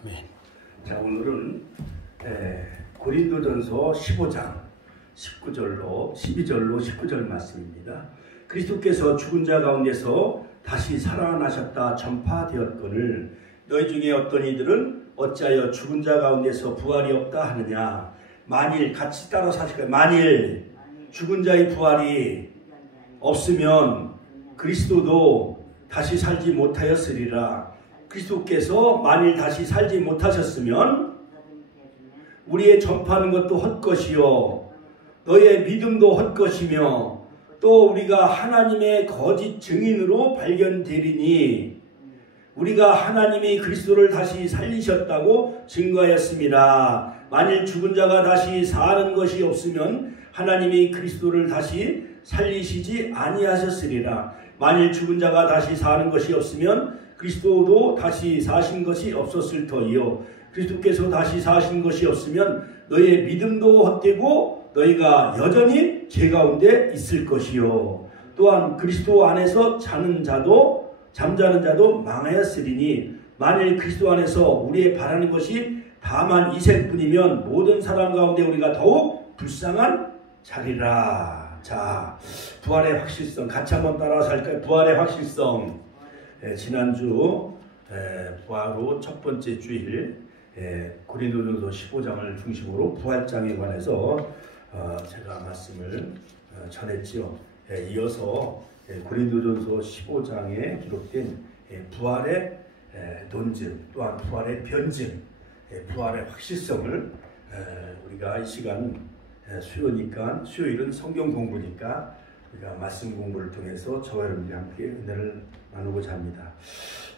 아멘. 자, 오늘은 고린도전서 15장 19절로 12절로 19절 말씀입니다. 그리스도께서 죽은 자 가운데서 다시 살아나셨다 전파되었거늘 너희 중에 어떤 이들은 어찌하여 죽은 자 가운데서 부활이 없다 하느냐. 만일 같이 따라 사실까요? 만일 죽은 자의 부활이 없으면 그리스도도 다시 살지 못하였으리라. 그리스도께서 만일 다시 살지 못하셨으면 우리의 전파하는 것도 헛것이요 너의 믿음도 헛것이며 또 우리가 하나님의 거짓 증인으로 발견되리니 우리가 하나님이 그리스도를 다시 살리셨다고 증거하였습니다. 만일 죽은 자가 다시 사는 것이 없으면 하나님이 그리스도를 다시 살리시지 아니하셨으리라. 만일 죽은 자가 다시 사는 것이 없으면 그리스도도 다시 사신 것이 없었을 터이요 그리스도께서 다시 사신 것이 없으면 너희의 믿음도 헛되고 너희가 여전히 죄 가운데 있을 것이요 또한 그리스도 안에서 잠자는 자도 망하였으리니 만일 그리스도 안에서 우리의 바라는 것이 다만 이생뿐이면 모든 사람 가운데 우리가 더욱 불쌍한 자리라. 자, 부활의 확실성 같이 한번 따라서 할까요? 부활의 확실성. 지난주 부활 후 첫 번째 주일 고린도전서 15장을 중심으로 부활장에 관해서 제가 말씀을 전했지요. 이어서 고린도전서 15장에 기록된 부활의 논증 또한 부활의 변증 부활의 확실성을 우리가 이 시간 수요일은 성경 공부니까 우리가 말씀 공부를 통해서 저와 여러분들이 함께 은혜를 나누고자 합니다.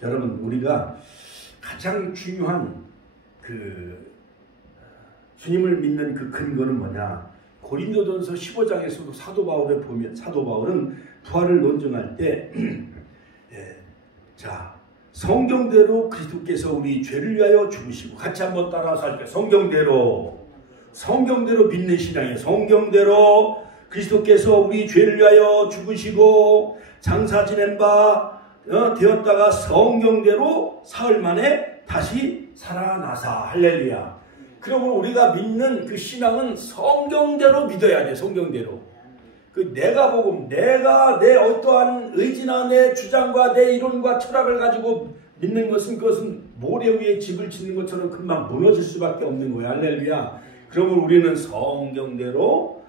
여러분, 우리가 가장 중요한 주님을 믿는 그 근거는 뭐냐? 고린도전서 15장에서도 사도 바울은 부활을 논증할 때 자, 성경대로 그리스도께서 우리 죄를 위하여 죽으시고 같이 한번 따라서 할까요? 성경대로 믿는 신앙이에요. 성경대로 그리스도께서 우리 죄를 위하여 죽으시고 장사 지낸 바 되었다가 성경대로 사흘 만에 다시 살아나사. 할렐루야. 그러므로 우리가 믿는 그 신앙은 성경대로 믿어야 돼. 성경대로. 내가 복음, 내가 내 어떠한 의지나 내 주장과 내 이론과 철학을 가지고 믿는 것은 그것은 모래 위에 집을 짓는 것처럼 금방 무너질 수밖에 없는 거야. 할렐루야. 그러므로 우리는 성경대로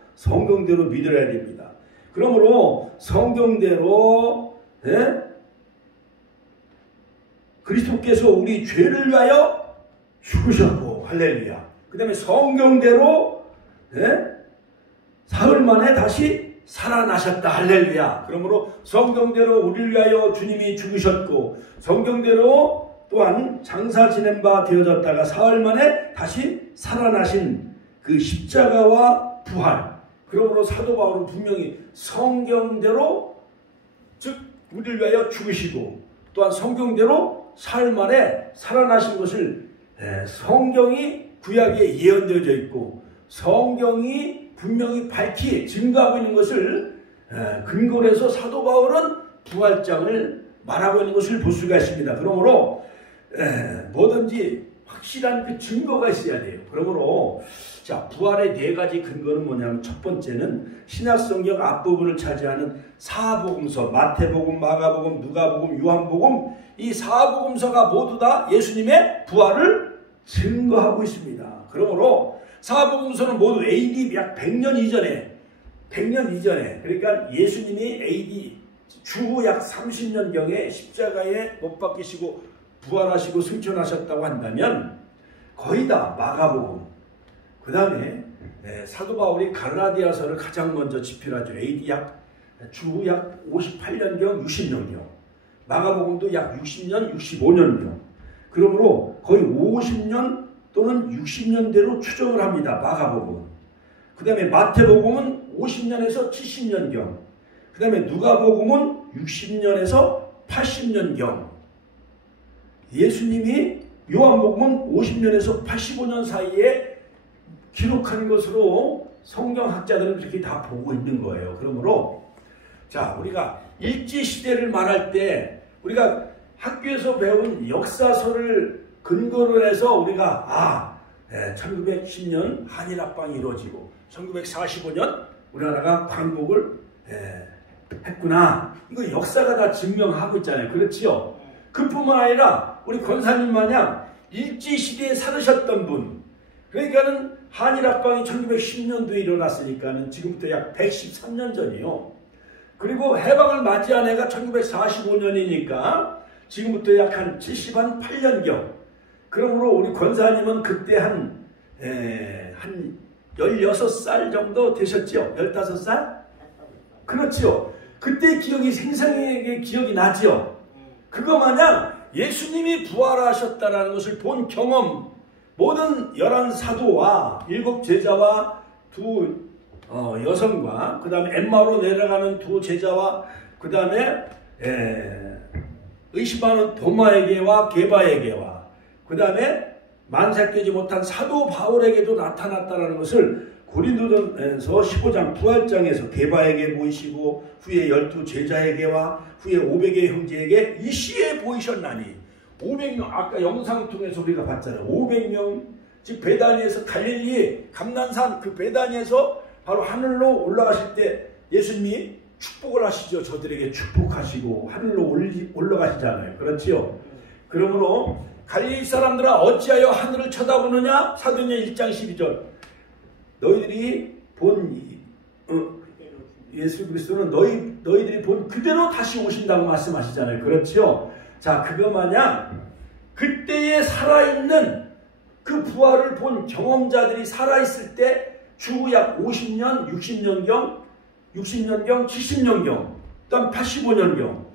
믿어야 됩니다. 그러므로 성경대로 그리스도께서 우리 죄를 위하여 죽으셨고 할렐루야. 그 다음에 성경대로 사흘 만에 다시 살아나셨다. 할렐루야. 그러므로 성경대로 우리를 위하여 주님이 죽으셨고 성경대로 또한 장사 지낸 바 되어졌다가 사흘 만에 다시 살아나신 그 십자가와 부활. 그러므로 사도 바울은 분명히 성경대로 즉 우리를 위하여 죽으시고 또한 성경대로 사흘 만에 살아나신 것을 성경이 구약에 예언되어져 있고 성경이 분명히 밝히 증거하고 있는 것을 근거로 해서 사도 바울은 부활장을 말하고 있는 것을 볼 수가 있습니다. 그러므로 뭐든지 확실한 그 증거가 있어야 돼요. 그러므로 자, 부활의 네 가지 근거는 뭐냐면 첫 번째는 신약성경 앞부분을 차지하는 사복음서 마태복음, 마가복음, 누가복음, 요한복음 이 사복음서가 모두 다 예수님의 부활을 증거하고 있습니다. 그러므로 사복음서는 모두 AD 약 100년 이전에 그러니까 예수님이 AD 주후 약 30년경에 십자가에 못 박히시고 부활하시고 승천하셨다고 한다면 거의 다 마가복음 그 다음에 사도 바울이 갈라디아서를 가장 먼저 집필하죠. AD 주후 약 58년경 60년경 마가복음도 약 60년 65년경 그러므로 거의 50년 또는 60년대로 추정을 합니다. 마가복음 그 다음에 마태복음은 50년에서 70년경 그 다음에 누가복음은 60년에서 80년경 예수님이 요한복음은 50년에서 85년 사이에 기록한 것으로 성경학자들은 그렇게 다 보고 있는 거예요. 그러므로 자, 우리가 일제시대를 말할 때 우리가 학교에서 배운 역사서를 근거를 해서 우리가 1910년 한일합방이 이루어지고 1945년 우리나라가 광복을 했구나. 이거 역사가 다 증명하고 있잖아요. 그렇지요? 그뿐만 아니라 우리 권사님 마냥 일제시대에 살으셨던 분, 그러니까는 한일합방이 1910년도에 일어났으니까는 지금부터 약 113년 전이요. 그리고 해방을 맞이한 해가 1945년이니까 지금부터 약 한 78년경. 그러므로 우리 권사님은 그때 한 16살 정도 되셨죠? 15살? 그렇지요. 그때 기억이 생생하게 기억이 나지요. 그거 마냥 예수님이 부활하셨다는 것을 본 경험, 모든 11사도와 7제자와 두 여성과 그 다음에 엠마오로 내려가는 두 제자와 그 다음에 의심하는 도마에게와 게바에게와 그 다음에 만삭되지 못한 사도 바울에게도 나타났다는 것을 고린도전서 15장 부활장에서 게바에게 보이시고 후에 12제자에게와 후에 500의 형제에게 이 시에 보이셨나니 500명, 아까 영상 통해서 우리가 봤잖아요. 500명, 즉 베다니에서 갈릴리 감난산 그 베다니에서 바로 하늘로 올라가실 때 예수님이 축복을 하시죠. 저들에게 축복하시고 하늘로 올라가시잖아요. 그렇지요? 그러므로 갈릴리 사람들아 어찌하여 하늘을 쳐다보느냐? 사도행전 1장 12절 너희들이 본 예수 그리스도는 너희들이 본 그대로 다시 오신다고 말씀하시잖아요. 그렇지요? 자, 그거 마냥 그때에 살아있는 그 부활을 본 경험자들이 살아있을 때 주 약 50년, 60년경, 70년경, 또한 85년경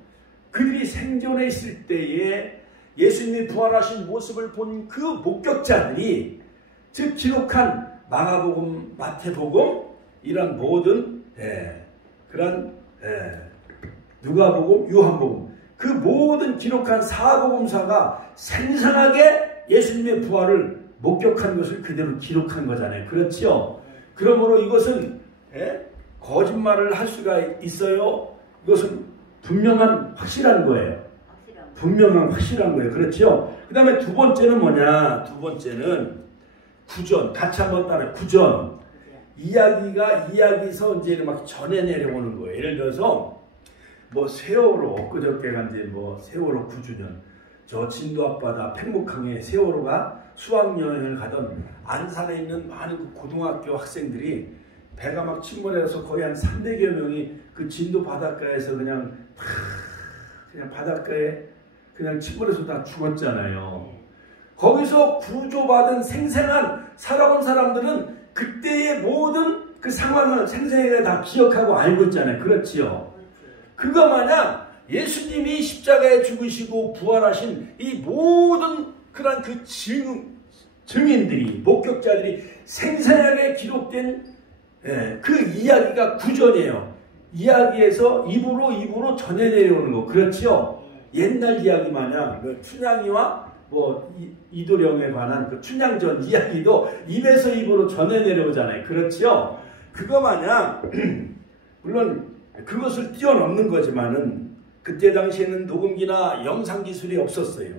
그들이 생존해 있을 때에 예수님이 부활하신 모습을 본 그 목격자들이 즉 기록한 마가복음, 마태복음 이런 모든 그런 누가복음, 요한복음 그 모든 기록한 사복음사가 생생하게 예수님의 부활을 목격한 것을 그대로 기록한 거잖아요. 그렇죠? 그러므로 이것은 거짓말을 할 수가 있어요? 이것은 분명한 확실한 거예요. 분명한 확실한 거예요. 그렇죠? 그 다음에 두 번째는 뭐냐? 두 번째는 구전. 같이 한번 따라해. 구전. 이야기에서 이제 막 전해 내려오는 거예요. 예를 들어서 뭐 세월호 그저께가 이제 뭐 세월호 9주년 저 진도 앞바다 팽목항에 세월호가 수학여행을 가던 안산에 있는 많은 그 고등학교 학생들이 배가 막 침몰해서 거의 한 300여 명이 그 진도 바닷가에서 그냥 바닷가에 그냥 침몰해서 다 죽었잖아요. 거기서 구조받은 생생한 살아온 사람들은 그때의 모든 그 상황을 생생하게 다 기억하고 알고 있잖아요. 그렇지요? 그거 마냥 예수님이 십자가에 죽으시고 부활하신 이 모든 그런 그 증인들이 목격자들이 생생하게 기록된 그 이야기가 구전이에요. 이야기에서 입으로 전해 내려오는 거. 그렇죠? 옛날 이야기 마냥 그 춘향이와 뭐 이도령에 관한 그 춘향전 이야기도 입에서 입으로 전해 내려오잖아요. 그렇죠? 그거 마냥 물론 그것을 뛰어넘는 거지만은 그때 당시에는 녹음기나 영상 기술이 없었어요.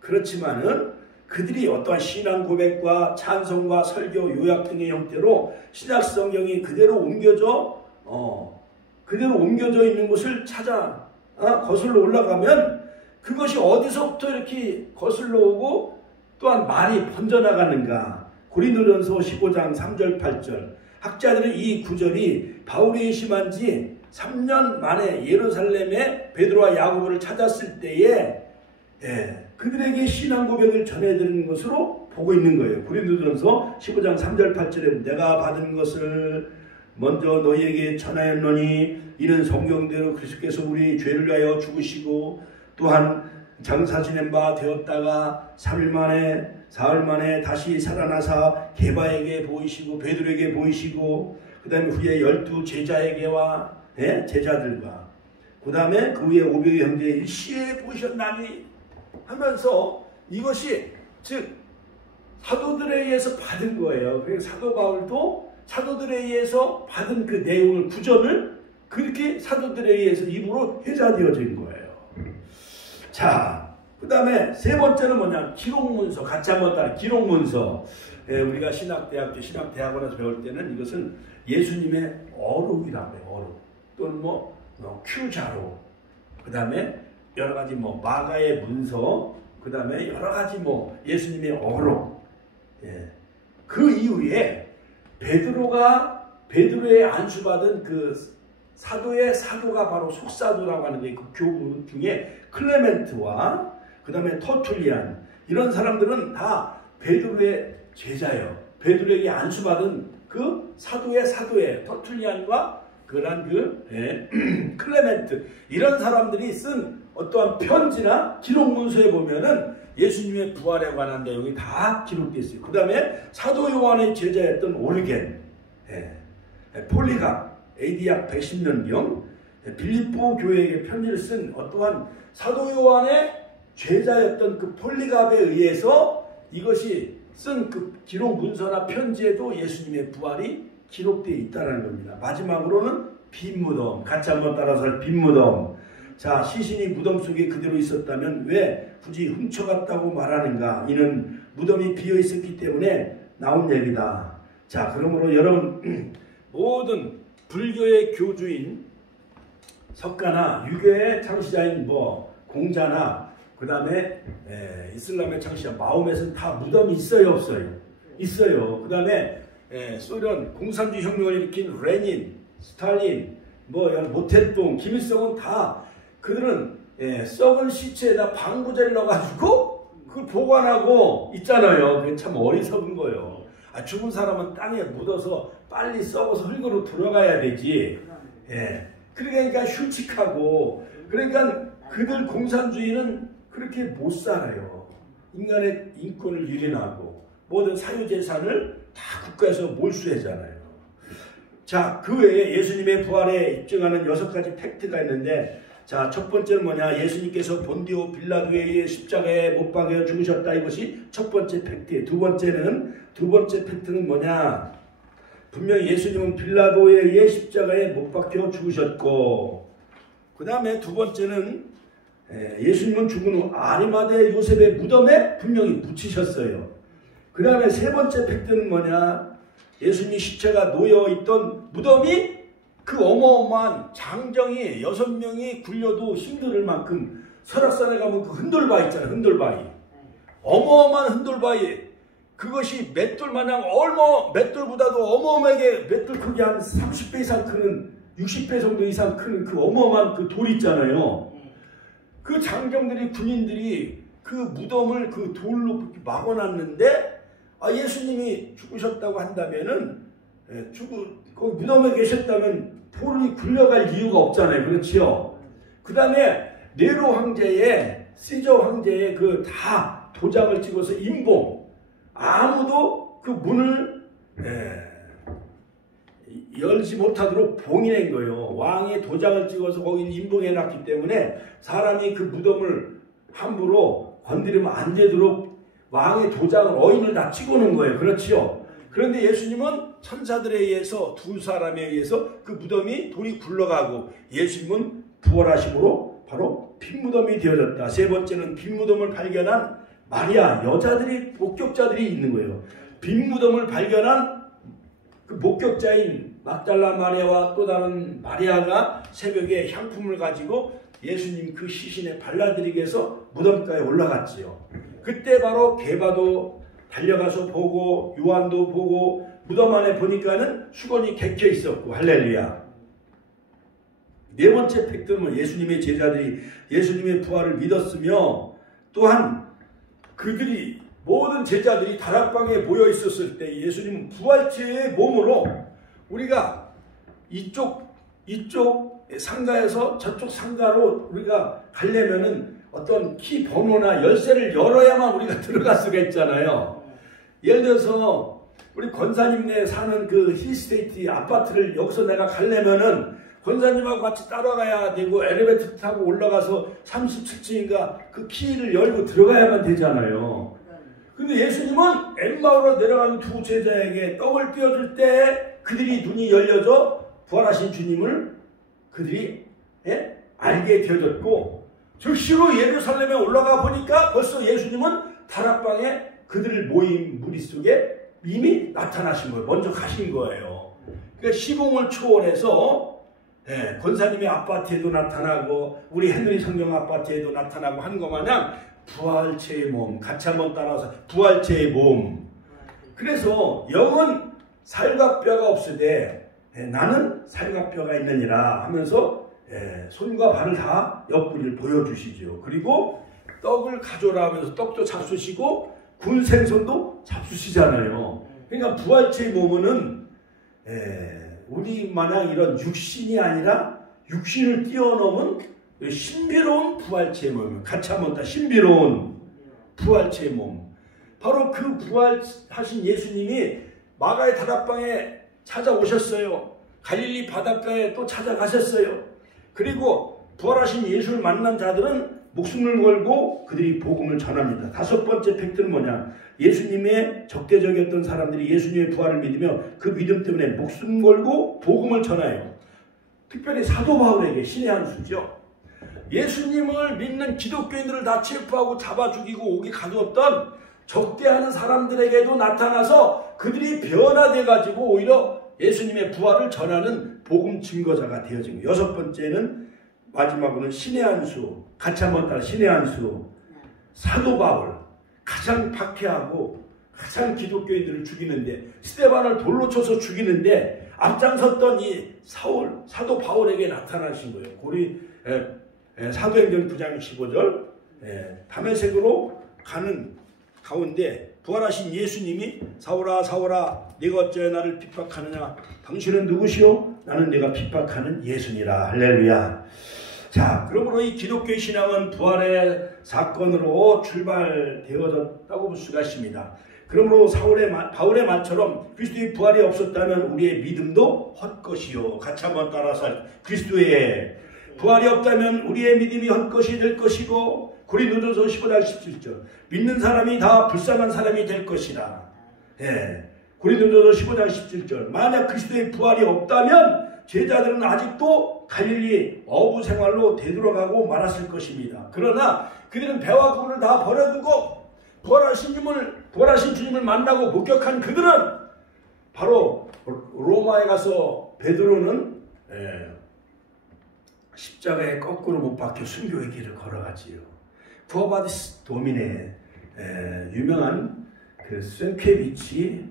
그렇지만은 그들이 어떠한 신앙 고백과 찬송과 설교, 요약 등의 형태로 신약 성경이 그대로 옮겨져 있는 곳을 찾아 거슬러 올라가면 그것이 어디서부터 이렇게 거슬러 오고 또한 많이 번져나가는가. 고린도전서 15장 3절 8절 학자들은 이 구절이 바울이 심한 지 3년 만에 예루살렘에 베드로와 야고보를 찾았을 때에 그들에게 신앙 고백을 전해드리는 것으로 보고 있는 거예요. 고린도전서 15장 3절 8절에 내가 받은 것을 먼저 너희에게 전하였노니 이는 성경대로 그리스도께서 우리 죄를 위하여 죽으시고 또한 장사 지낸 바 되었다가 3일 만에 사흘 만에 다시 살아나사 게바에게 보이시고 베드로에게 보이시고 그 다음에 후에 12제자에게와 제자들과 그 다음에 그 후에 500의 형제 일시에 보이셨나니 하면서 이것이 즉 사도들에 의해서 받은 거예요. 그래서 사도 바울도 사도들에 의해서 받은 그 내용을 구전을 그렇게 사도들에 의해서 입으로 회자되어진 거예요. 자, 그 다음에 세 번째는 뭐냐? 기록문서. 같이 한번 따라. 기록문서. 우리가 신학대학교, 신학대학원에서 배울 때는 이것은 예수님의 어록이라고 해요. 어록. 또는 큐자로. 그 다음에 여러 가지 마가의 문서. 그 다음에 여러 가지 예수님의 어록. 그 이후에 베드로의 안수받은 그 사도의 사도가 바로 속사도라고 하는데 그 교부 중에 클레멘트와 그 다음에 터툴리안 이런 사람들은 다 베드로의 제자예요. 베드로에게 안수받은 그 사도의 터툴리안과 클레멘트 이런 사람들이 쓴 어떠한 편지나 기록 문서에 보면은 예수님의 부활에 관한 내용이 다 기록되어 있어요. 그 다음에 사도 요한의 제자였던 오르겐, 폴리갑, AD 약 110년경 빌립보 교회에게 편지를 쓴 어떠한 사도 요한의 제자였던 그 폴리갑에 의해서 이것이 쓴 그 기록 문서나 편지에도 예수님의 부활이 기록되어 있다는 겁니다. 마지막으로는 빈 무덤. 같이 한번 따라서 빈 무덤. 자, 시신이 무덤 속에 그대로 있었다면 왜 굳이 훔쳐갔다고 말하는가? 이는 무덤이 비어 있었기 때문에 나온 얘기다. 자, 그러므로 여러분 모든 불교의 교주인 석가나 유교의 창시자인 공자나 그 다음에 이슬람의 창시자 마호멧은 다 무덤이 있어요, 없어요? 있어요. 그 다음에 소련 공산주의 혁명을 일으킨 레닌, 스탈린, 모택동, 김일성은 다 그들은 썩은 시체에다 방부제를 넣어가지고 그걸 보관하고 있잖아요. 그게 참 어리석은 거예요. 죽은 사람은 땅에 묻어서 빨리 썩어서 흙으로 들어가야 되지. 그러니까 흉측하고 그러니까 그들 공산주의는 그렇게 못 살아요. 인간의 인권을 유린하고 모든 사유재산을 다 국가에서 몰수하잖아요. 자, 그 외에 예수님의 부활에 입증하는 6가지 팩트가 있는데 자, 첫 번째는 뭐냐? 예수님께서 본디오 빌라도에 의해 십자가에 못 박여 죽으셨다. 이것이 첫 번째 팩트예요. 두 번째 팩트는 뭐냐? 분명히 예수님은 빌라도에 의해 십자가에 못 박혀 죽으셨고 그 다음에 두 번째는 예수님은 죽은 후 아리마대 요셉의 무덤에 분명히 묻히셨어요. 그 다음에 세 번째 팩트는 뭐냐? 예수님이 십자가 놓여있던 무덤이 그 어마어마한 장정이 6명이 굴려도 힘들 만큼 설악산에 가면 그 흔들바위 있잖아요. 흔들바위. 어마어마한 흔들바위. 그것이 맷돌 마냥 맷돌보다도 어마어마하게 맷돌 크기 한 30배 이상 크는 60배 정도 이상 크는 그 어마어마한 그 돌 있잖아요. 그 장정들이 군인들이 그 무덤을 그 돌로 막아놨는데 예수님이 죽으셨다고 한다면은 거기 무덤에 계셨다면 돌이 굴려갈 이유가 없잖아요. 그렇지요? 그 다음에 네로 황제의 시저 황제의 그 다 도장을 찍어서 임봉 아무도 그 문을 열지 못하도록 봉인한 거예요. 왕의 도장을 찍어서 거기 임봉해 놨기 때문에 사람이 그 무덤을 함부로 건드리면 안 되도록 왕의 도장을 어인을 다 찍어놓은 거예요. 그렇지요? 그런데 예수님은 천사들에 의해서 두 사람에 의해서 그 무덤이 돌이 굴러가고 예수님은 부활하심으로 바로 빈 무덤이 되어졌다. 세 번째는 빈 무덤을 발견한 마리아, 여자들이 목격자들이 있는 거예요. 빈 무덤을 발견한 그 목격자인 막달라 마리아와 또 다른 마리아가 새벽에 향품을 가지고 예수님 그 시신에 발라드리기 위해서 무덤가에 올라갔지요. 그때 바로 게바도 달려가서 보고 요한도 보고 무덤 안에 보니까는 수건이 객혀 있었고 할렐루야. 네 번째 팩트는 예수님의 제자들이 예수님의 부활을 믿었으며 또한 그들이 모든 제자들이 다락방에 모여 있었을 때 예수님은 부활체의 몸으로 우리가 이쪽 상가에서 저쪽 상가로 우리가 가려면은 어떤 키 번호나 열쇠를 열어야만 우리가 들어갈 수가 있잖아요. 예를 들어서 우리 권사님네 사는 그 힐스테이트 아파트를 여기서 내가 가려면은 권사님하고 같이 따라가야 되고 엘리베이터 타고 올라가서 37층인가 그 키를 열고 들어가야만 되잖아요. 근데 예수님은 엠마오로 내려가는 두 제자에게 떡을 띄워줄 때 그들이 눈이 열려져 부활하신 주님을 그들이 알게 되어졌고 즉시로 예루살렘에 올라가 보니까 벌써 예수님은 다락방에 그들을 모인 무리 속에 이미 나타나신 거예요. 먼저 가신 거예요. 그러니까 시공을 초월해서 권사님의 아파트에도 나타나고 우리 헤늘리 성경 아파트에도 나타나고 한 것 마냥 부활체의 몸, 같이 한번 따라서 부활체의 몸. 그래서 영은 살과 뼈가 없으되 나는 살과 뼈가 있느니라 하면서 손과 발을 다 옆구리를 보여주시죠. 그리고 떡을 가져라 하면서 떡도 잡수시고 군 생선도 잡수시잖아요. 그러니까 부활체의 몸은 우리 마냥 이런 육신이 아니라 육신을 뛰어넘은 신비로운 부활체의 몸. 같이 한번 더 신비로운 부활체의 몸. 바로 그 부활하신 예수님이 마가의 다락방에 찾아오셨어요. 갈릴리 바닷가에 또 찾아가셨어요. 그리고 부활하신 예수를 만난 자들은 목숨을 걸고 그들이 복음을 전합니다. 다섯 번째 팩트는 뭐냐? 예수님의 적대적이었던 사람들이 예수님의 부활을 믿으며 그 믿음 때문에 목숨 걸고 복음을 전해요. 특별히 사도 바울에게 신의 한 수죠. 예수님을 믿는 기독교인들을 다 체포하고 잡아 죽이고 옥에 가두었던 적대하는 사람들에게도 나타나서 그들이 변화돼 가지고 오히려 예수님의 부활을 전하는 복음 증거자가 되어진 거예요. 여섯 번째는 마지막으로는 신의 한 수. 같이 한번 따라 신의 한 수. 사도 바울. 가장 박해하고 가장 기독교인들을 죽이는데 스데반을 돌로 쳐서 죽이는데 앞장섰던 이 사도 바울에게 나타나신 거예요. 우리 사도행전 9장 15절 다메섹으로 가는 가운데 부활하신 예수님이 사울아 사울아 네가 어찌하여 나를 핍박하느냐 당신은 누구시오? 나는 네가 핍박하는 예수니라. 할렐루야. 자, 그러므로 이 기독교의 신앙은 부활의 사건으로 출발되어졌다고 볼 수가 있습니다. 그러므로 바울의 말처럼 그리스도의 부활이 없었다면 우리의 믿음도 헛것이요. 같이 한번 따라서 그리스도의 부활이 없다면 우리의 믿음이 헛것이 될 것이고 고린도전서 15장 17절 믿는 사람이 다 불쌍한 사람이 될 것이라. 고린도전서 15장 17절 만약 그리스도의 부활이 없다면 제자들은 아직도 갈릴리 어부 생활로 되돌아가고 말았을 것입니다. 그러나 그들은 배와 굴을 다 버려두고 부활하신 주님을 만나고 목격한 그들은 바로 로마에 가서 베드로는 십자가에 거꾸로 못 박혀 순교의 길을 걸어가지요. 쿠어바디스 도미네 유명한 그 센케비치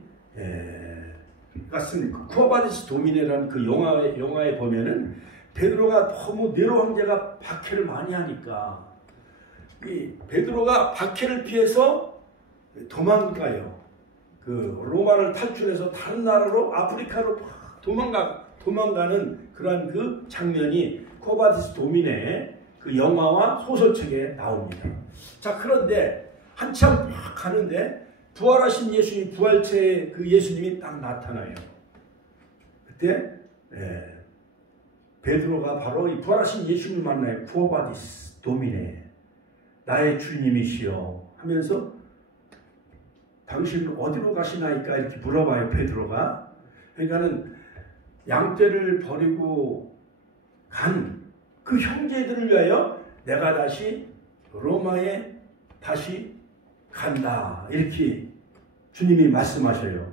같은 쿠어바디스 도미네라는 그 영화에 보면은 베드로가 너무 네로 황제가 박해를 많이 하니까 이 베드로가 박해를 피해서 도망가요. 그 로마를 탈출해서 다른 나라로 아프리카로 도망가는 그러한 그 장면이 쿠어바디스 도미네 그 영화와 소설책에 나옵니다. 자, 그런데 한참 막 가는데 부활하신 예수님, 부활체의 그 예수님이 딱 나타나요. 그때 베드로가 바로 이 부활하신 예수님을 만나요. 쿠어바디스 도미네, 나의 주님이시여 하면서 당신 어디로 가시나이까 이렇게 물어봐요. 베드로가. 그러니까는 양떼를 버리고 간 그 형제들을 위하여 내가 다시 로마에 다시 간다 이렇게 주님이 말씀하셔요.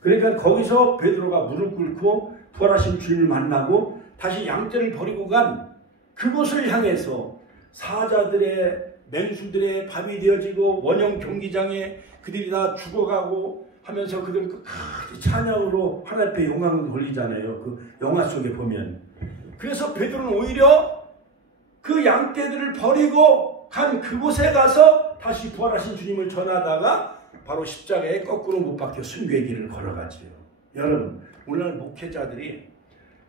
그러니까 거기서 베드로가 무릎 꿇고 부활하신 주님을 만나고 다시 양떼를 버리고 간 그곳을 향해서 사자들의 맹수들의 밥이 되어지고 원형 경기장에 그들이 다 죽어가고 하면서 그들은 끝까지 찬양으로 하나님 앞에 영광을 돌리잖아요. 그 영화 속에 보면. 그래서 베드로는 오히려 그 양떼들을 버리고 간 그곳에 가서 다시 부활하신 주님을 전하다가 바로 십자가에 거꾸로 못 박혀 순교의 길을 걸어가지요. 여러분, 오늘날 목회자들이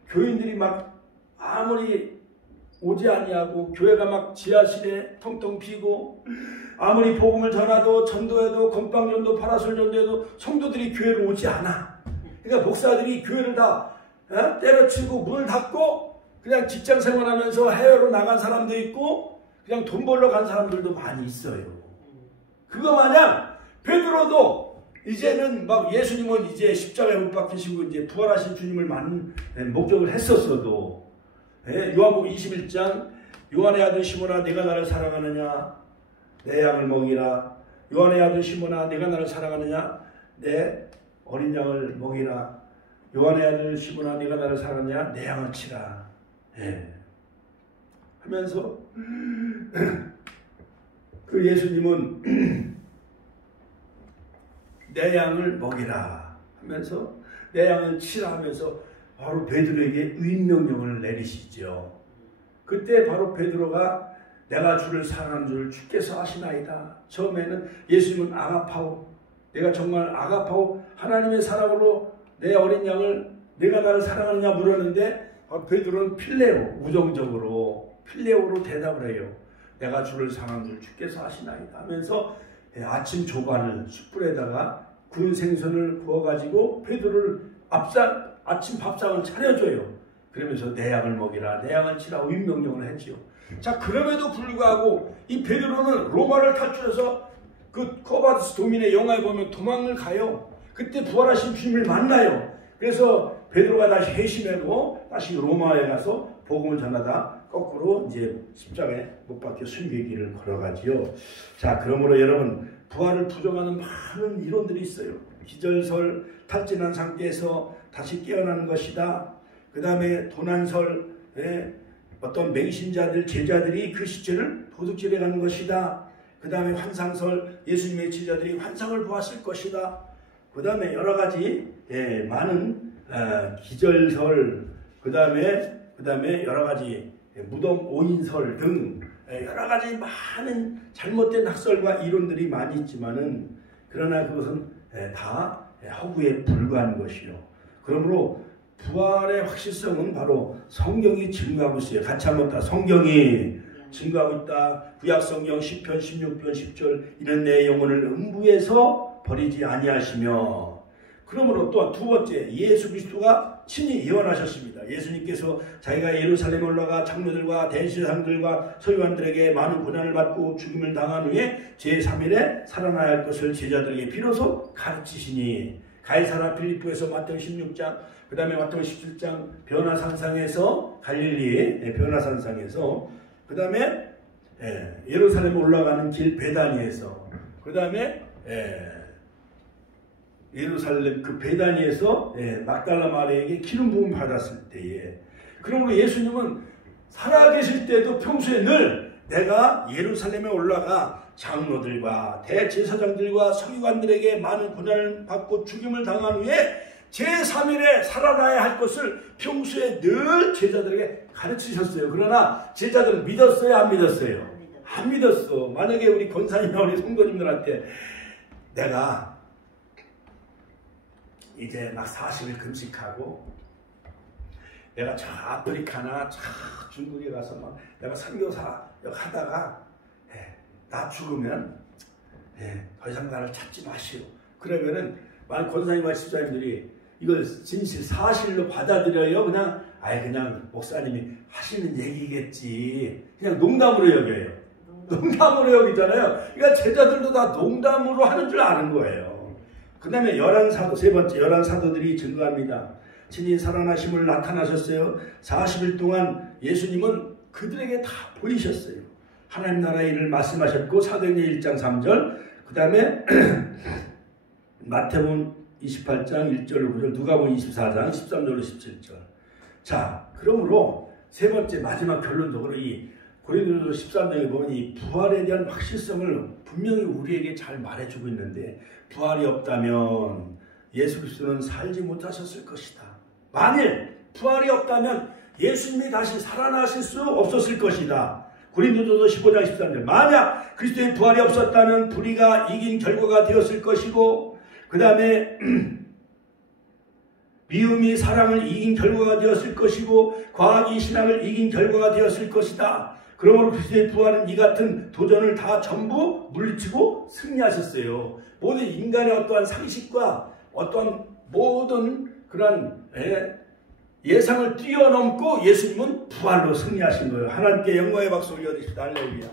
교인들이 막 아무리 오지 아니하고 교회가 막 지하실에 텅텅 비고 아무리 복음을 전하도 전도해도 건빵전도 파라솔전도해도 성도들이 교회로 오지 않아. 그러니까 목사들이 교회를 다 때려치고 문을 닫고 그냥 직장 생활하면서 해외로 나간 사람도 있고 그냥 돈 벌러 간 사람들도 많이 있어요. 그거 마냥 베드로도 이제는 막 예수님은 이제 십자가에 못 박히시고 이제 부활하신 주님을 목적을 했었어도 요한복음 21장 요한의 아들 시몬아 내가 나를 사랑하느냐 내 양을 먹이라. 요한의 아들 시몬아 내가 나를 사랑하느냐 내 어린 양을 먹이라. 요한의 아들 시몬아 네가 나를 사랑하느냐 내 양을 치라. 예. 하면서 그 예수님은 내 양을 먹이라 하면서 내 양을 치라 하면서 바로 베드로에게 위임명령을 내리시죠. 그때 바로 베드로가 내가 주를 사랑하는 줄 주께서 아시나이다. 처음에는 예수님은 아가파오, 내가 정말 아가파오 하나님의 사랑으로 내 어린 양을 내가 나를 사랑하느냐 물었는데 베드로는 필레오, 우정적으로 필레오로 대답을 해요. 내가 주를 사랑하는 줄 주께서 아시나이다 하면서 아침 조과를 숯불에다가 구운 생선을 구워가지고 베드로를 아침 밥상을 차려줘요. 그러면서 내 양을 먹이라 내 양을 치라 위임명령을 했지요. 자, 그럼에도 불구하고 이 베드로는 로마를 탈출해서 그 코바드스 도민의 영화에 보면 도망을 가요. 그때 부활하신 주님을 만나요. 그래서 베드로가 다시 회심하고 다시 로마에 가서 복음을 전하다 거꾸로 이제 십자가에 못 박혀 순교의 길을 걸어가지요. 자, 그러므로 여러분 부활을 부정하는 많은 이론들이 있어요. 기절설, 탈진한 상태에서 다시 깨어나는 것이다. 그 다음에 도난설, 어떤 맹신자들, 제자들이 그 시체를 도둑질해 가는 것이다. 그 다음에 환상설, 예수님의 제자들이 환상을 보았을 것이다. 그 다음에 여러 가지 많은 기절설, 그 다음에 여러 가지 무덤 오인설 등 여러 가지 많은 잘못된 학설과 이론들이 많이 있지만은 그러나 그것은 다 허구에 불과한 것이요. 그러므로 부활의 확실성은 바로 성경이 증거하고 있어요. 같이 한번 다 성경이 증거하고 있다. 구약성경 10편 16편 10절 이는 내 영혼을 음부에서 버리지 아니하시며. 그러므로 또 두 번째 예수 그리스도가 친히 예언하셨습니다. 예수님께서 자기가 예루살렘에 올라가 장로들과 대제사장들과 서기관들에게 많은 고난을 받고 죽임을 당한 후에 제3일에 살아나야 할 것을 제자들에게 비로소 가르치시니 가이사랴 필리포에서 마태복음 16장 그 다음에 마태복음 17장 변화산상에서 갈릴리의 변화산상에서 그 다음에 예루살렘에 올라가는 길 베다니에서 그 다음에 예루살렘 그 베다니에서 막달라 마리아에게 기름 부음 받았을 때에 그러므로 예수님은 살아계실 때도 평소에 늘 내가 예루살렘에 올라가 장로들과 대제사장들과 서기관들에게 많은 고난을 받고 죽임을 당한 후에 제3일에 살아나야 할 것을 평소에 늘 제자들에게 가르치셨어요. 그러나 제자들은 믿었어요? 안 믿었어요? 안 믿었어. 만약에 우리 권사님이나 우리 성도님들한테 내가 이제 막 40일 금식하고 내가 저 아프리카나 저 중국에 가서 막 내가 선교사 하다가 나 죽으면 더 이상 나를 찾지 마시오. 그러면은 많은 권사님과 집사님들이 이걸 진실 사실로 받아들여요? 그냥 목사님이 하시는 얘기겠지. 그냥 농담으로 여겨요. 농담으로 여기잖아요. 그러니까 제자들도 다 농담으로 하는 줄 아는 거예요. 그 다음에 열한 사도, 세 번째 열한 사도들이 증거합니다. 친히 살아나심을 나타나셨어요. 40일 동안 예수님은 그들에게 다 보이셨어요. 하나님 나라의 일을 말씀하셨고 사도행전 1장 3절 그 다음에 마태복음 28장 1절로 9절 누가복음 24장 13절로 17절. 자, 그러므로 세 번째 마지막 결론적으로 이 고린도전서 13장에 보면 이 부활에 대한 확실성을 분명히 우리에게 잘 말해주고 있는데 부활이 없다면 예수 그리스도는 살지 못하셨을 것이다. 만일 부활이 없다면 예수님이 다시 살아나실 수 없었을 것이다. 고린도전서 15장 13절 만약 그리스도의 부활이 없었다면 불의가 이긴 결과가 되었을 것이고 그 다음에 미움이 사랑을 이긴 결과가 되었을 것이고 과학이 신앙을 이긴 결과가 되었을 것이다. 그러므로 그리스도의 부활은 이 같은 도전을 다 전부 물리치고 승리하셨어요. 모든 인간의 어떠한 상식과 어떠한 모든 그런 예상을 뛰어넘고 예수님은 부활로 승리하신 거예요. 하나님께 영광의 박수 올려드립시다. 할렐루야.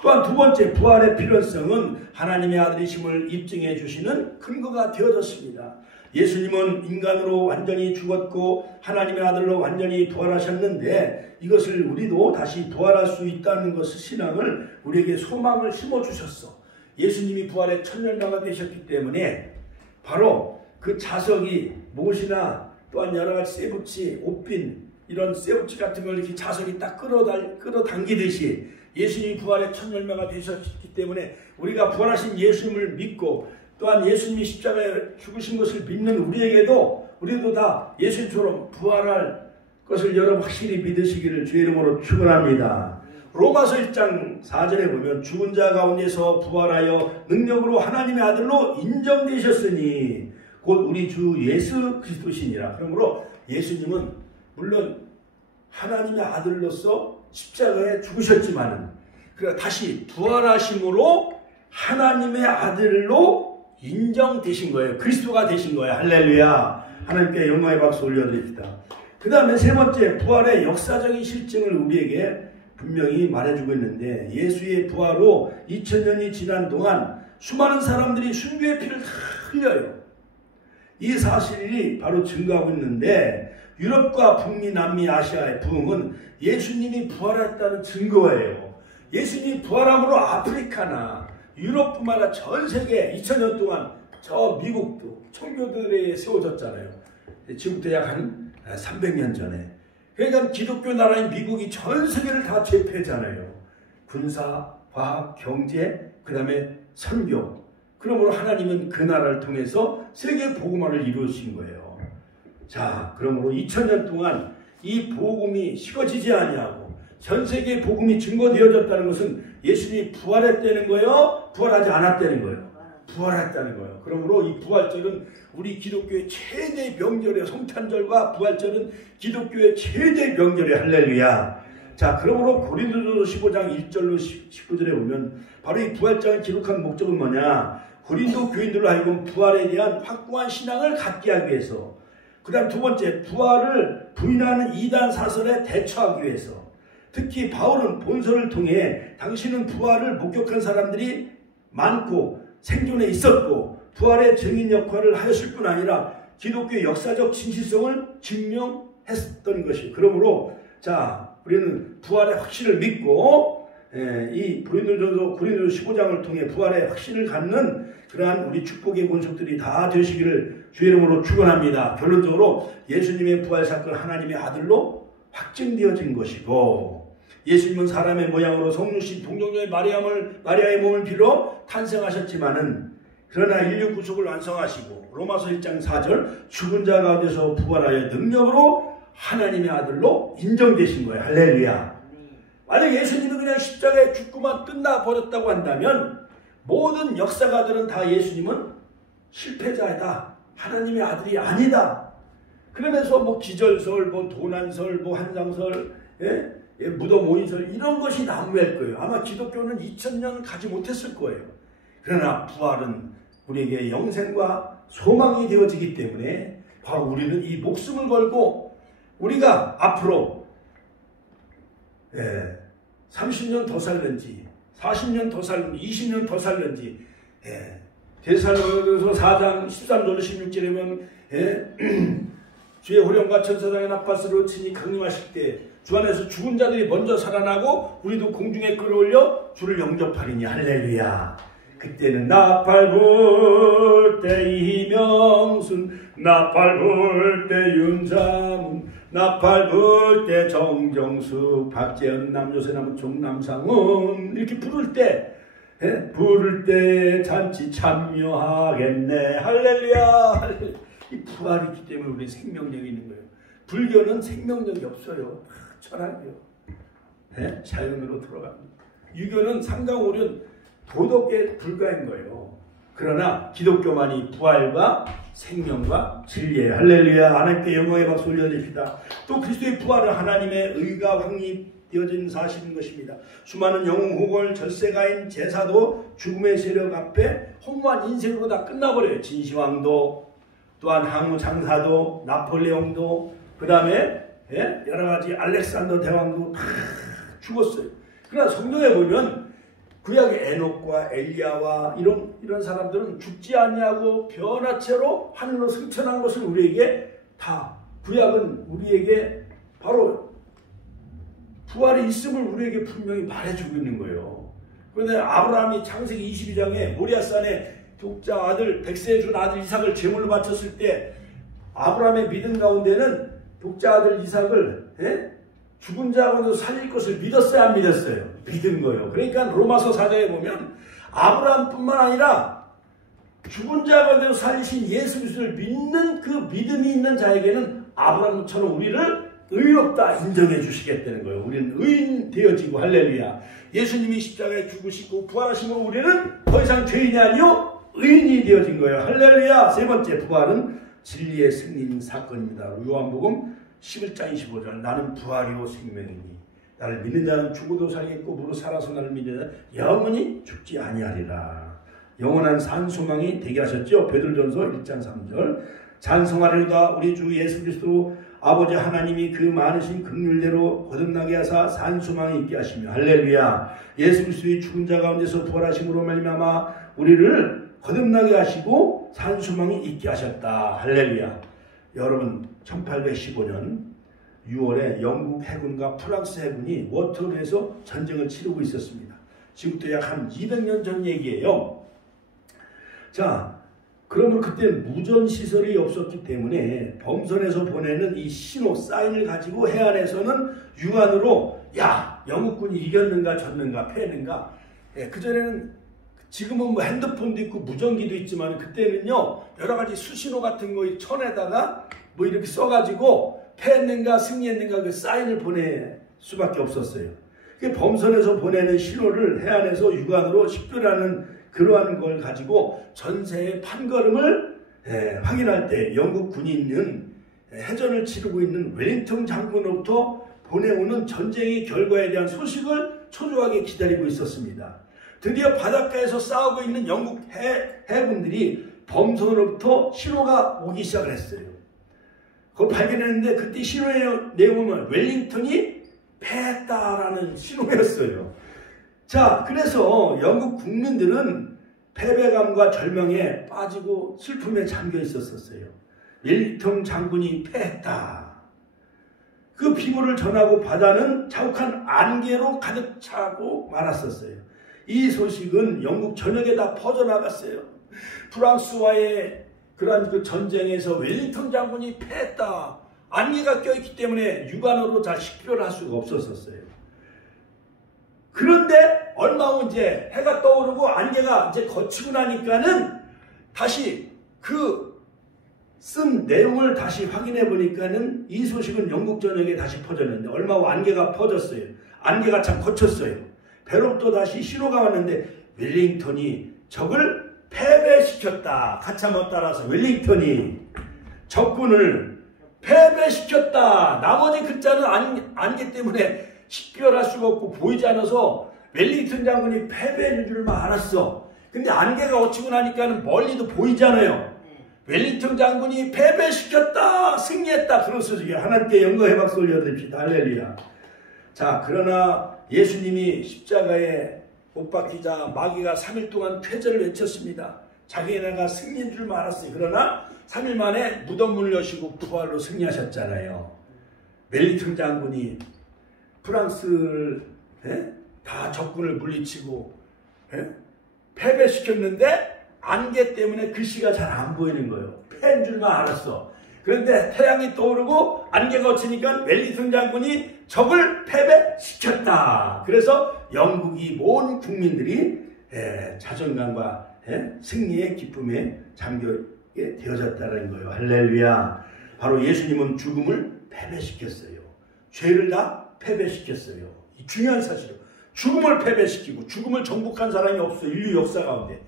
또한 두 번째 부활의 필요성은 하나님의 아들이심을 입증해 주시는 근거가 되어졌습니다. 예수님은 인간으로 완전히 죽었고 하나님의 아들로 완전히 부활하셨는데 이것을 우리도 다시 부활할 수 있다는 것을 신앙을 우리에게 소망을 심어주셨어. 예수님이 부활의 천년왕가 되셨기 때문에 바로 그 자석이 못이나 또한 여러가지 쇠붙이, 옷빈 이런 쇠붙이 같은 걸 이렇게 자석이 딱 끌어당기듯이 예수님이 부활의 천년왕가 되셨기 때문에 우리가 부활하신 예수님을 믿고 또한 예수님이 십자가에 죽으신 것을 믿는 우리도 다 예수님처럼 부활할 것을 여러분 확실히 믿으시기를 주의 이름으로 축원합니다. 로마서 1장 4절에 보면 죽은 자 가운데서 부활하여 능력으로 하나님의 아들로 인정되셨으니 곧 우리 주 예수 그리스도시니라. 그러므로 예수님은 물론 하나님의 아들로서 십자가에 죽으셨지만은 그러니까 다시 부활하심으로 하나님의 아들로 인정되신 거예요. 그리스도가 되신 거예요. 할렐루야. 하나님께 영광의 박수 올려드립니다. 그 다음에 세 번째, 부활의 역사적인 실증을 우리에게 분명히 말해주고 있는데 예수의 부활로 2000년이 지난 동안 수많은 사람들이 순교의 피를 다 흘려요. 이 사실이 바로 증거하고 있는데 유럽과 북미, 남미, 아시아의 부흥은 예수님이 부활했다는 증거예요. 예수님이 부활함으로 아프리카나 유럽뿐만 아니라 전 세계 2000년 동안 저 미국도 청교도에 세워졌잖아요. 지금부터 약 한 300년 전에. 그러니까 기독교 나라인 미국이 전 세계를 다 제패잖아요. 군사, 과학, 경제, 그 다음에 선교. 그러므로 하나님은 그 나라를 통해서 세계 복음화를 이루신 거예요. 자, 그러므로 2000년 동안 이 복음이 식어지지 아니하고 전 세계 복음이 증거되어졌다는 것은 예수님이 부활했다는 거예요? 부활하지 않았다는 거예요? 부활했다는 거예요. 그러므로 이 부활절은 우리 기독교의 최대 명절이에요. 성탄절과 부활절은 기독교의 최대 명절이에요. 할렐루야. 자, 그러므로 고린도전서 15장 1절로 19절에 보면 바로 이 부활장을 기록한 목적은 뭐냐? 고린도 교인들로 하여금 부활에 대한 확고한 신앙을 갖게 하기 위해서, 그 다음 두 번째, 부활을 부인하는 이단 사설에 대처하기 위해서, 특히 바울은 본서를 통해 당신은 부활을 목격한 사람들이 많고 생존에 있었고 부활의 증인 역할을 하였을 뿐 아니라 기독교의 역사적 진실성을 증명했던 것이, 그러므로 자, 우리는 부활의 확신을 믿고 이 고린도전서 15장을 통해 부활의 확신을 갖는 그러한 우리 축복의 권속들이 다 되시기를 주의 이름으로 축원합니다. 결론적으로 예수님의 부활 사건 하나님의 아들로 확증되어진 것이고, 예수님은 사람의 모양으로 성육신 동정녀의 마리아의 몸을 빌어 탄생하셨지만은 그러나 인류 구속을 완성하시고 로마서 1장 4절 죽은 자 가운데서 부활하여 능력으로 하나님의 아들로 인정되신 거예요. 할렐루야. 만약 예수님이 그냥 십자가에 죽고만 끝나버렸다고 한다면 모든 역사가들은 다 예수님은 실패자이다, 하나님의 아들이 아니다, 그러면서 뭐 기절설, 뭐 도난설, 뭐 한상설, 무덤 오인설 이런 것이 난무할 거예요. 아마 기독교는 2000년 가지 못했을 거예요. 그러나 부활은 우리에게 영생과 소망이 되어지기 때문에 바로 우리는 이 목숨을 걸고 우리가 앞으로 30년 더 살는지 40년 더 살는지 20년 더 살는지, 데살로니가서 4장 13절 16절에면 주의 호령과 천사장의 나팔소리로 친히 강림하실 때 주 안에서 죽은 자들이 먼저 살아나고 우리도 공중에 끌어올려 주를 영접하리니. 할렐루야. 그때는 나팔 불 때 이명순, 나팔 불 때 윤자문, 나팔 불 때 정정숙, 박재현, 남조세남, 종남상은 이렇게 부를 때 잔치 참여하겠네. 할렐루야. 할렐루야. 이 부활이 있기 때문에 우리 생명력이 있는 거예요. 불교는 생명력이 없어요. 철학이요. 자연으로 돌아갑니다. 유교는 상강오륜 도덕에 불과한 거예요. 그러나 기독교만이 부활과 생명과 진리예요. 할렐루야. 하나님께 영광의 박수 올려드립니다. 또 그리스도의 부활은 하나님의 의가 확립되어진 사실인 것입니다. 수많은 영웅 호걸 절세가인 제사도 죽음의 세력 앞에 허무한 인생으로 다 끝나버려요. 진시황도, 또한 항우 장사도, 나폴레옹도, 그 다음에 여러가지 알렉산더 대왕도 다 죽었어요. 그러나 성경에 보면 구약의 에녹과 엘리야와 이런 사람들은 죽지 아니하고 변화체로 하늘로 승천한 것을 우리에게 다 구약은 우리에게 바로 부활이 있음을 우리에게 분명히 말해주고 있는 거예요. 그런데 아브라함이 창세기 22장에 모리아산에 독자 아들 백세에 준 아들 이삭을 제물로 바쳤을 때 아브라함의 믿음 가운데는 독자 아들 이삭을 죽은 자 가운데서 살릴 것을 믿었어요, 안 믿었어요? 믿은 거예요. 그러니까 로마서 4장에 보면 아브라함뿐만 아니라 죽은 자 가운데서 살리신 예수 그리스도를 믿는 그 믿음이 있는 자에게는 아브라함처럼 우리를 의롭다 인정해 주시겠다는 거예요. 우리는 의인 되어지고 할렐루야. 예수님이 십자가에 죽으시고 부활하시고 우리는 더 이상 죄인이 아니요 의인이 되어진 거예요. 할렐루야. 세 번째 부활은 진리의 승리인 사건입니다. 요한복음 11장 25절 나는 부활이요 생명이니 나를 믿는 자는 죽어도 살겠고 무릇 살아서 나를 믿는 자는 영원히 죽지 아니하리라. 영원한 산소망이 되게 하셨죠. 베드로전서 1장 3절 찬송하리로다 우리 주 예수 그리스도 아버지 하나님이 그 많으신 긍휼대로 거듭나게 하사 산소망이 있게 하시며 할렐루야. 예수 그리스도의 죽은 자 가운데서 부활하심으로 말미암아 우리를 거듭나게 하시고 산소망이 있게 하셨다. 할렐루야. 여러분 1815년 6월에 영국 해군과 프랑스 해군이 워터루에서 전쟁을 치르고 있었습니다. 지금부터 약 한 200년 전 얘기예요. 자, 그러면 그때 무전시설이 없었기 때문에 범선에서 보내는 이 신호 사인을 가지고 해안에서는 육안으로 야 영국군이 이겼는가 졌는가 패했는가. 그전에는 지금은 뭐 핸드폰도 있고 무전기도 있지만 그때는요 여러가지 수신호 같은 거 천에다가 뭐 이렇게 써가지고 패했는가 승리했는가 그 사인을 보낼 수밖에 없었어요. 범선에서 보내는 신호를 해안에서 육안으로 식별하는 그러한 걸 가지고 전세의 판걸음을 확인할 때 영국 군인은 해전을 치르고 있는 웰링턴 장군으로부터 보내오는 전쟁의 결과에 대한 소식을 초조하게 기다리고 있었습니다. 드디어 바닷가에서 싸우고 있는 영국 해군들이 범선으로부터 신호가 오기 시작을 했어요. 그걸 발견했는데 그때 신호의 내용은 웰링턴이 패했다라는 신호였어요. 자, 그래서 영국 국민들은 패배감과 절망에 빠지고 슬픔에 잠겨 있었어요. 웰링턴 장군이 패했다. 그 비보를 전하고 바다는 자욱한 안개로 가득 차고 말았었어요. 이 소식은 영국 전역에 다 퍼져나갔어요. 프랑스와의 그러한 그 전쟁에서 웰링턴 장군이 패했다. 안개가 껴있기 때문에 육안으로 잘 식별할 수가 없었어요. 그런데 얼마 후 이제 해가 떠오르고 안개가 이제 거치고 나니까는 다시 그 쓴 내용을 다시 확인해 보니까는 이 소식은 영국 전역에 다시 퍼졌는데 얼마 후 안개가 퍼졌어요. 안개가 참 거쳤어요. 배로부터 다시 신호가 왔는데 웰링턴이 적을 패배시켰다. 같이 한번 따라서 웰링턴이 적군을 패배시켰다. 나머지 글자는 안개 때문에 식별할 수가 없고 보이지 않아서 웰링턴 장군이 패배인 줄만 알았어. 근데 안개가 거치고 나니까는 멀리도 보이잖아요. 웰링턴 장군이 패배시켰다. 승리했다. 그런 소식이 하나님께 영광의 박수 올려드립시다. 할렐루야. 자, 그러나 예수님이 십자가에 못 박히자 마귀가 3일 동안 쾌절을 외쳤습니다. 자기네가 승리인 줄만 알았어요. 그러나 3일 만에 무덤문을 여시고 부활로 승리하셨잖아요. 웰링턴 장군이 프랑스를 다 적군을 물리치고 패배시켰는데 안개 때문에 글씨가 잘 안 보이는 거예요. 패인 줄만 알았어. 그런데 태양이 떠오르고 안개가 거치니까 웰링턴 장군이 적을 패배시켰다. 그래서 영국이 온 국민들이 자존감과 승리의 기쁨에 잠겨게 되어졌다는 거예요. 할렐루야. 바로 예수님은 죽음을 패배시켰어요. 죄를 다 패배시켰어요. 이 중요한 사실이에요. 죽음을 패배시키고 죽음을 정복한 사람이 없어. 인류 역사 가운데.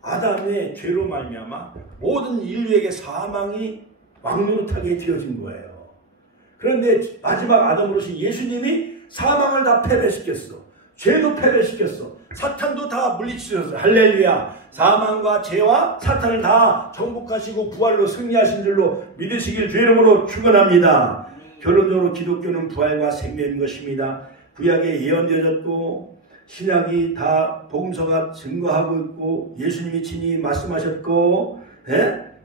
아담의 죄로 말미암아 모든 인류에게 사망이 왕노릇하게 되어진 거예요. 그런데 마지막 아담으로서 예수님이 사망을 다 패배시켰어. 죄도 패배시켰어. 사탄도 다 물리치셨어. 할렐루야. 사망과 죄와 사탄을 다 정복하시고 부활로 승리하신 줄로 믿으시길 주 이름으로 축원합니다. 결론적으로 기독교는 부활과 생명인 것입니다. 구약에 예언되어졌고 신약이 다 복음서가 증거하고 있고 예수님이 친히 말씀하셨고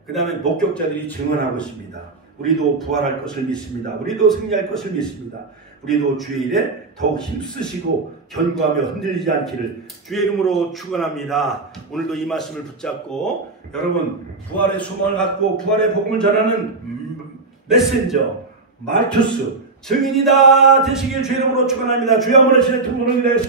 그 다음에 목격자들이 증언하고 있습니다. 우리도 부활할 것을 믿습니다. 우리도 승리할 것을 믿습니다. 우리도 주의 일에 더욱 힘쓰시고 견고하며 흔들리지 않기를 주의 이름으로 축원합니다. 오늘도 이 말씀을 붙잡고 여러분 부활의 소망을 갖고 부활의 복음을 전하는 메신저 말투스 증인이다 되시길 주의 이름으로 축원합니다. 주의 아무나 신의 통로를 기다렸습니다.